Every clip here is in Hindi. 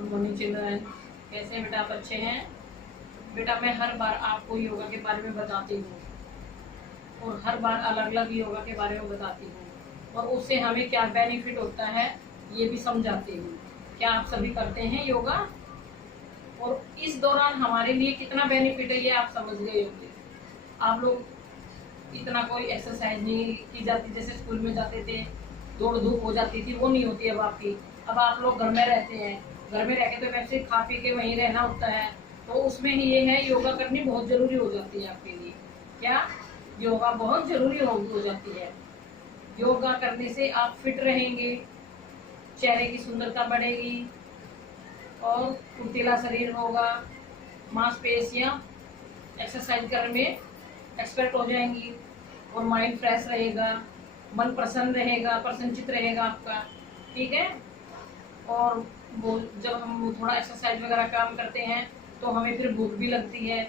गुड मॉर्निंग चिल्ड्रन, कैसे हैं बेटा? आप अच्छे हैं बेटा? मैं हर बार आपको योगा के बारे में बताती हूँ और हर बार अलग अलग योगा के बारे में बताती हूँ और उससे हमें क्या बेनिफिट होता है ये भी समझाती हूँ। क्या आप सभी करते हैं योगा? और इस दौरान हमारे लिए कितना बेनिफिट है ये आप समझ गए होंगे। आप लोग इतना कोई एक्सरसाइज नहीं की जाती, जैसे स्कूल में जाते थे दौड़ धूप हो जाती थी, वो नहीं होती अब आपकी। अब आप लोग घर में रहते हैं, घर में रह के तो वैसे खा पी के वहीं रहना होता है, तो उसमें ही ये है योगा करनी बहुत जरूरी हो जाती है आपके लिए। क्या योगा बहुत जरूरी हो जाती है। योगा करने से आप फिट रहेंगे, चेहरे की सुंदरता बढ़ेगी और फुर्तीला शरीर होगा, मांसपेशियां एक्सरसाइज करने में एक्सपर्ट हो जाएंगी और माइंड फ्रेश रहेगा, मन प्रसन्न रहेगा, प्रसन्नचित रहेगा आपका। ठीक है। और वो जब हम थोड़ा एक्सरसाइज वगैरह काम करते हैं तो हमें फिर भूख भी लगती है।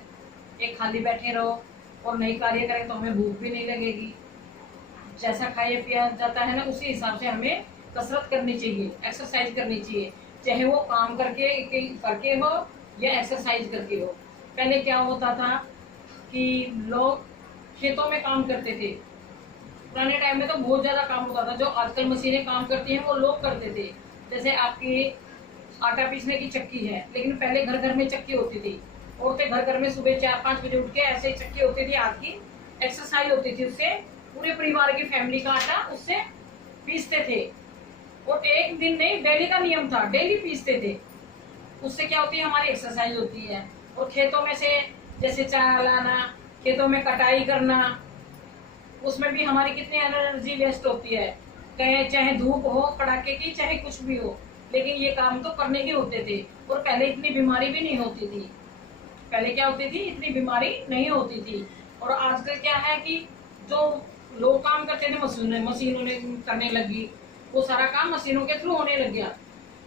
एक खाली बैठे रहो और नहीं कार्य करें तो हमें भूख भी नहीं लगेगी। जैसा खाया पिया जाता है ना, उसी हिसाब से हमें कसरत करनी चाहिए, एक्सरसाइज करनी चाहिए, चाहे वो काम करके हो या एक्सरसाइज करके हो। पहले क्या होता था कि लोग खेतों में काम करते थे। पुराने टाइम में तो बहुत ज्यादा काम होता था। जो आजकल मशीनें काम करती हैं वो लोग करते थे। जैसे आपकी आटा पीसने की चक्की है, लेकिन पहले घर घर में चक्की होती थी। औरतें घर घर में सुबह 4-5 बजे उठ के ऐसे ही चक्की होती थी, आज की एक्सरसाइज होती थी। उससे पूरे परिवार की फैमिली का आटा उससे पीसते थे। और एक दिन नहीं, डेली का नियम था, डेली पीसते थे। उससे क्या होती है, हमारी एक्सरसाइज होती है। और खेतों में से जैसे चारा लाना, खेतों में कटाई करना, उसमें भी हमारी कितनी एनर्जी वेस्ट होती है। चाहे धूप हो कड़ाके की, चाहे कुछ भी हो, लेकिन ये काम तो करने ही होते थे। और पहले इतनी बीमारी भी नहीं होती थी। पहले क्या होती थी, इतनी बीमारी नहीं होती थी। और आजकल क्या है कि जो लोग काम करते थे मशीनों ने करने लगी, वो सारा काम मशीनों के थ्रू होने लग गया।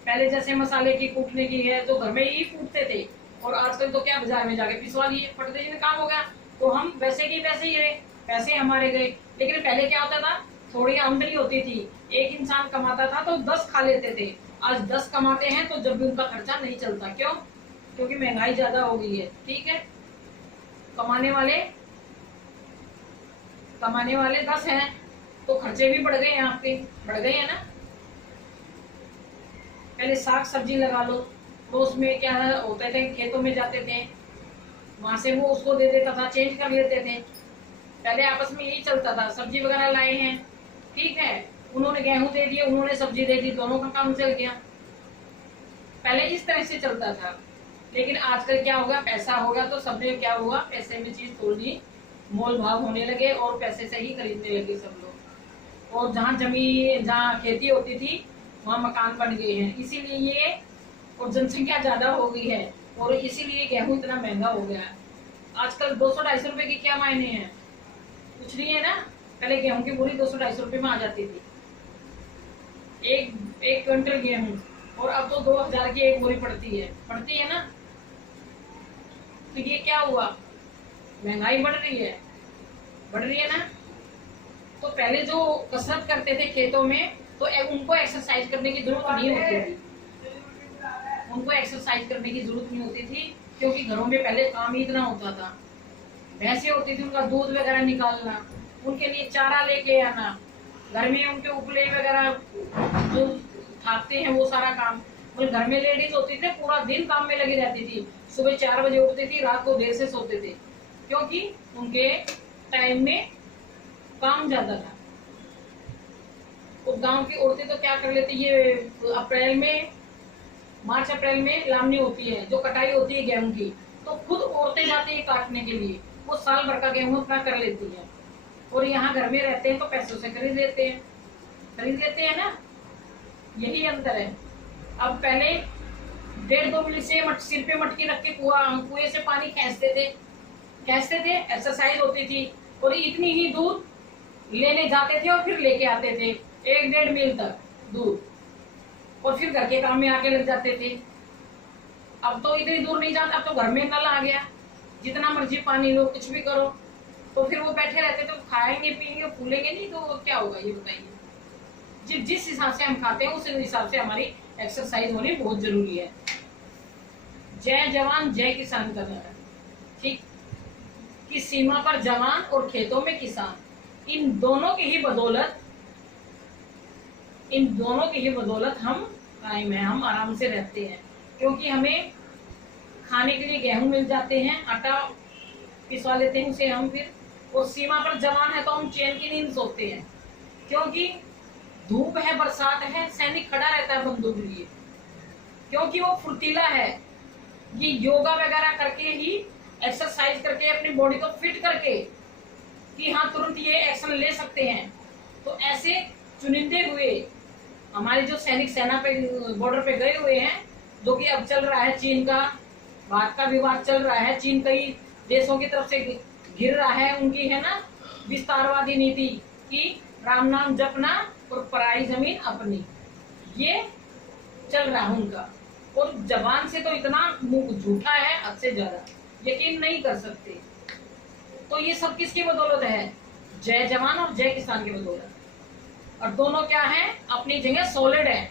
पहले जैसे मसाले की कूटने की है तो घर में ही कूटते थे, और आजकल तो क्या बाजार में जाके पिसवा लिए, फटते ही काम हो गया। तो हम वैसे की वैसे ही रहे, पैसे हमारे गए। लेकिन पहले क्या होता था, थोड़ी आमदनी होती थी, एक इंसान कमाता था तो 10 खा लेते थे। आज 10 कमाते हैं तो जब भी उनका खर्चा नहीं चलता। क्यों? क्योंकि महंगाई ज्यादा हो गई है। ठीक है। कमाने वाले 10 हैं तो खर्चे भी बढ़ गए हैं, आपके बढ़ गए हैं ना। पहले साग सब्जी लगा लो तो उसमें क्या होता था, खेतों में जाते थे, वहां से वो उसको दे देता था, चेंज कर लेते थे। पहले आपस में यही चलता था। सब्जी वगैरह लाए हैं, ठीक है, उन्होंने गेहूं दे दिए, उन्होंने सब्जी दे दी, दोनों का काम चल गया। पहले इस तरह से चलता था। लेकिन आजकल क्या होगा, पैसा होगा तो सबने क्या हुआ, पैसे में चीज थोड़ी मोल भाव होने लगे और पैसे से ही खरीदने लगे सब लोग। और जहाँ खेती होती थी वहाँ मकान बन गए हैं, इसीलिए ये, और जनसंख्या ज्यादा हो गई है और इसीलिए गेहूं इतना महंगा हो गया है। आजकल 200-250 रुपए की क्या मायने हैं, कुछ नहीं है ना। पहले गेहूं की बोरी 200-250 रुपए में आ जाती थी, एक क्विंटल गेहूं, और अब तो 2000 की एक बोरी पड़ती है ना। तो ये क्या हुआ, महंगाई बढ़ रही है ना। तो पहले जो कसरत करते थे खेतों में तो उनको एक्सरसाइज करने की जरूरत नहीं होती थी, क्योंकि घरों में पहले काम ही इतना होता था। भैंसें होती थी, उनका दूध वगैरह निकालना, उनके लिए चारा लेके आना, घर में उनके उपले वगैरह जो थापते हैं वो सारा काम। और घर में लेडीज होती थी, पूरा दिन काम में लगी रहती थी। सुबह 4 बजे उठती थी, रात को देर से सोते थे, क्योंकि उनके टाइम में काम ज्यादा था। और गांव की औरतें तो क्या कर लेती, ये मार्च अप्रैल में लामनी होती है, जो कटाई होती है गेहूं की, तो खुद औरतें जाती है काटने के लिए। वो साल भर का गेहूं अपना कर लेती है। और यहाँ घर में रहते हैं तो पैसों से खरीद लेते हैं ना। यही अंतर है। अब पहले 1.5-2 मिनट से सिर पे मटकी रख के कुएं से पानी खींचते थे, एक्सरसाइज होती थी। और इतनी ही दूर लेने जाते थे और फिर लेके आते थे, 1-1.5 मील तक दूर, और फिर घर के काम में आके लग जाते थे। अब तो इतनी दूर नहीं जाता, अब तो घर में नल आ गया, जितना मर्जी पानी लो, कुछ भी करो। तो फिर वो बैठे रहते तो खाएंगे पिएंगे, फूलेंगे नहीं, तो क्या होगा ये बताइए। जिस हिसाब से हम खाते हैं उस हिसाब से हमारी एक्सरसाइज होनी बहुत जरूरी है। जय जवान जय किसान कर रहा है, ठीक। कि सीमा पर जवान और खेतों में किसान, इन दोनों की ही बदौलत हम कायम हैं, हम आराम से रहते हैं। क्योंकि हमें खाने के लिए गेहूं मिल जाते हैं, आटा पिसवा लेते हैं उसे हम फिर। और सीमा पर जवान है तो हम चैन की नींद सोते हैं, क्योंकि धूप है, बरसात है, सैनिक खड़ा रहता है बंदूक लिए, क्योंकि वो फुर्तीला है। ये योगा वगैरह करके ही, एक्सरसाइज करके, अपनी बॉडी को फिट करके कि हाँ तुरंत ये एक्शन ले सकते हैं। तो ऐसे चुनिंदे हुए हमारे जो सैनिक सेना पे बॉर्डर पे गए हुए हैं, जो कि अब चल रहा है चीन का भारत का विवाद चल रहा है, चीन कई देशों की तरफ से घिर रहा है, उनकी है ना विस्तारवादी नीति कि राम नाम जपना और पराई जमीन अपनी, ये चल रहा है उनका। और जवान से तो इतना मुंह झूठा है, हद से ज्यादा, यकीन नहीं कर सकते। तो ये सब किसकी बदौलत है? जय जवान और जय किसान की बदौलत। और दोनों क्या है? अपनी जगह सॉलिड है।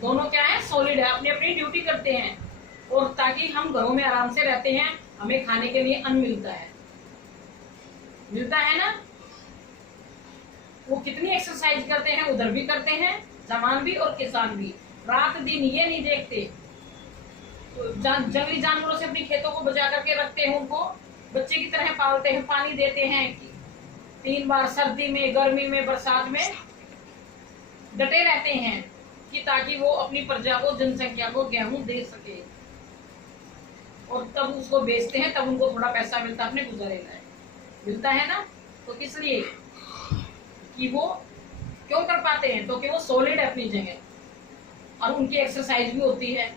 दोनों क्या है? सॉलिड है, अपनी अपनी ड्यूटी करते हैं। और ताकि हम घरों में आराम से रहते हैं, हमें खाने के लिए अन्न मिलता है ना। वो कितनी एक्सरसाइज करते हैं, उधर भी करते हैं, जवान भी और किसान भी, रात दिन ये नहीं देखते। तो जंगली जानवरों से अपनी खेतों को बचा करके रखते हैं, उनको बच्चे की तरह पालते हैं, पानी देते हैं 3 बार, सर्दी में, गर्मी में, बरसात में डटे रहते हैं कि ताकि वो अपनी प्रजा को, जनसंख्या को गेहूं दे सके। और तब उसको बेचते हैं, तब उनको थोड़ा पैसा मिलता है, अपने गुजारे लायक मिलता है ना। तो किस लिए? कि वो क्यों कर पाते हैं? तो कि वो सॉलिड है अपनी जगह, और उनकी एक्सरसाइज भी होती है।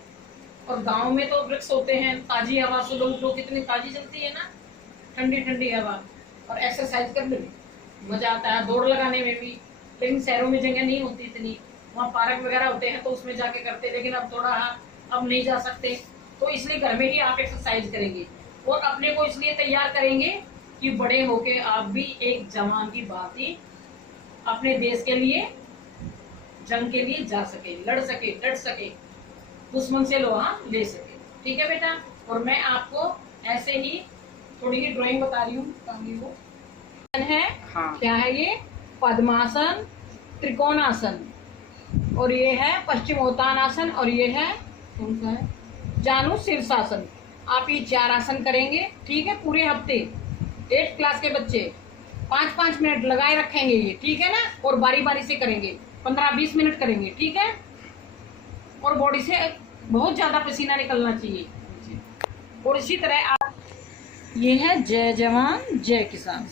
और गांव में तो वृक्ष होते हैं, ताजी हवा, सुबह उठो कितनी ताजी चलती है ना, ठंडी ठंडी हवा, और एक्सरसाइज करने में मजा आता है, दौड़ लगाने में भी। लेकिन शहरों में जगह नहीं होती इतनी, वहाँ पार्क वगैरह होते हैं तो उसमें जाके करते, लेकिन अब नहीं जा सकते। तो इसलिए घर में ही आप एक्सरसाइज करेंगे और अपने को इसलिए तैयार करेंगे कि बड़े होके आप भी एक जवान की भांति अपने देश के लिए, जंग के लिए जा सके, लड़ सके, डट सके, दुश्मन से लोहा ले सके। ठीक है बेटा। और मैं आपको ऐसे ही थोड़ी ही ड्राइंग बता रही हूँ। वो है हाँ। क्या है ये? पद्मासन, त्रिकोणासन, और ये है पश्चिमोत्तानासन, और ये है कौन सा है? जानु शीर्षासन। आप ये 4 आसन करेंगे, ठीक है, पूरे हफ्ते। 8th क्लास के बच्चे 5-5 मिनट लगाए रखेंगे ये, ठीक है ना। और बारी बारी से करेंगे, 15-20 मिनट करेंगे, ठीक है। और बॉडी से बहुत ज्यादा पसीना निकलना चाहिए। और इसी तरह आप, ये है जय जवान जय किसान।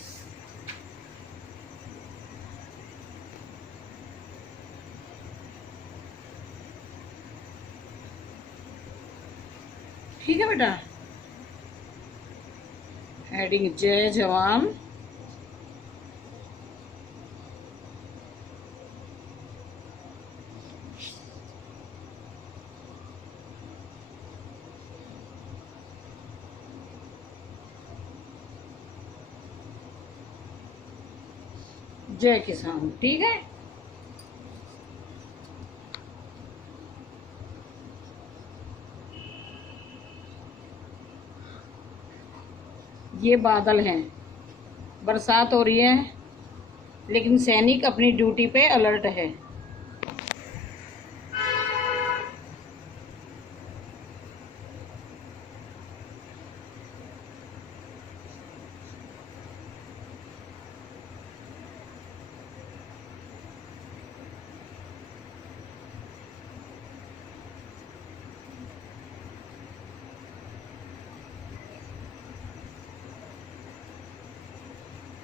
ठीक है बेटा। हेडिंग जय जवान जय किसान, ठीक है। ये बादल हैं, बरसात हो रही है, लेकिन सैनिक अपनी ड्यूटी पे अलर्ट है।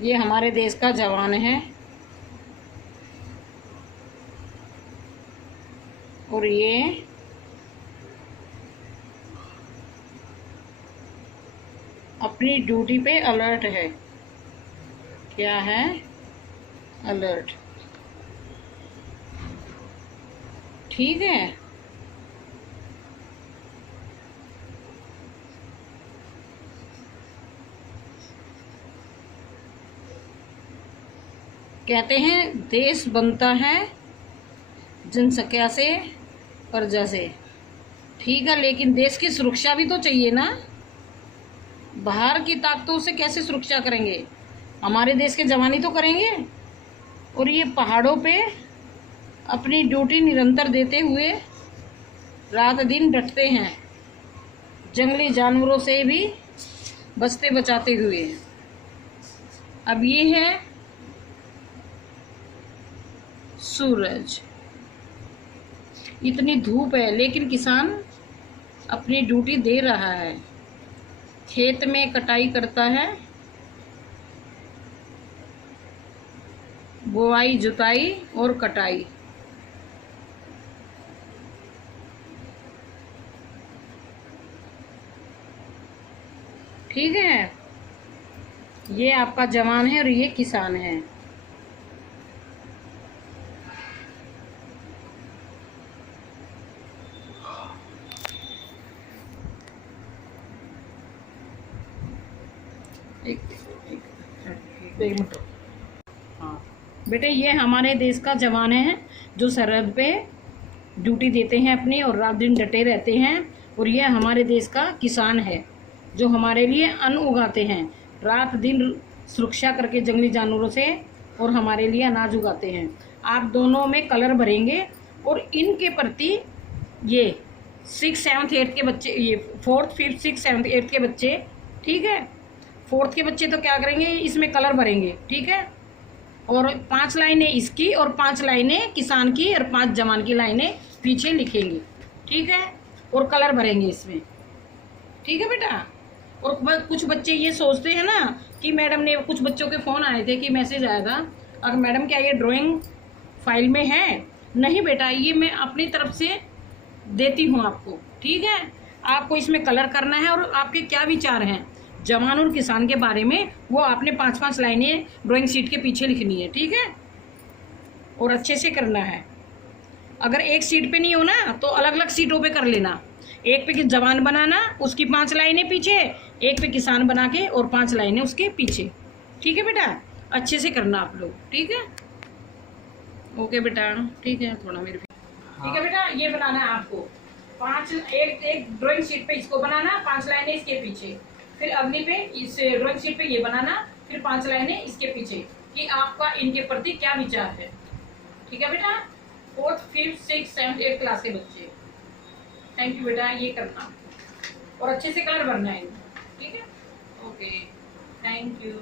ये हमारे देश का जवान है, और ये अपनी ड्यूटी पे अलर्ट है। क्या है? अलर्ट, ठीक है। कहते हैं देश बनता है जनसंख्या से, प्रजा से, ठीक है, लेकिन देश की सुरक्षा भी तो चाहिए ना। बाहर की ताकतों से कैसे सुरक्षा करेंगे? हमारे देश के जवान ही तो करेंगे। और ये पहाड़ों पे अपनी ड्यूटी निरंतर देते हुए रात दिन डटते हैं, जंगली जानवरों से भी बचते बचाते हुए। अब ये है सूरज, इतनी धूप है लेकिन किसान अपनी ड्यूटी दे रहा है, खेत में कटाई करता है, बुआई जुताई और कटाई। ठीक है, ये आपका जवान है और ये किसान है। एक मिनट। हाँ बेटे, ये हमारे देश का जवान है जो सरहद पे ड्यूटी देते हैं अपनी और रात दिन डटे रहते हैं। और ये हमारे देश का किसान है जो हमारे लिए अन्न उगाते हैं, रात दिन सुरक्षा करके जंगली जानवरों से, और हमारे लिए अनाज उगाते हैं। आप दोनों में कलर भरेंगे और इनके प्रति ये 6, 7, 8 के बच्चे, ये 4th, 5th, 6th, 7th, 8th के बच्चे, ठीक है, 4th के बच्चे तो क्या करेंगे, इसमें कलर भरेंगे। ठीक है, और 5 लाइनें इसकी और 5 लाइनें किसान की और 5 जवान की लाइनें पीछे लिखेंगे। ठीक है, और कलर भरेंगे इसमें। ठीक है बेटा। और कुछ बच्चे ये सोचते हैं ना कि मैडम ने, कुछ बच्चों के फ़ोन आए थे कि मैसेज आया था, अगर मैडम क्या ये ड्राइंग फाइल में है? नहीं बेटा, ये मैं अपनी तरफ से देती हूँ आपको। ठीक है, आपको इसमें कलर करना है और आपके क्या विचार हैं जवान और किसान के बारे में, वो आपने 5-5 लाइनें ड्राइंग शीट के पीछे लिखनी है। ठीक है, और अच्छे से करना है। अगर एक सीट पे नहीं हो ना तो अलग अलग सीटों पे कर लेना। एक पे जवान बनाना, उसकी 5 लाइनें पीछे, एक पे किसान बना के और 5 लाइनें उसके पीछे। ठीक है बेटा, अच्छे से करना आप लोग। ठीक है, ओके बेटा। ठीक है, थोड़ा मेरे ठीक है बेटा, ये बनाना है आपको 5, एक ड्राइंग शीट पे इसको बनाना, 5 लाइनें इसके पीछे, फिर अगली पे इस ड्राइंग शीट पे ये बनाना, फिर 5 लाइनें इसके पीछे, कि आपका इनके प्रति क्या विचार है। ठीक है बेटा, 4th, 5th, 6th, 7th, 8th class के बच्चे। थैंक यू बेटा, ये करना और अच्छे से कलर भरना है। ठीक है, ओके, थैंक यू।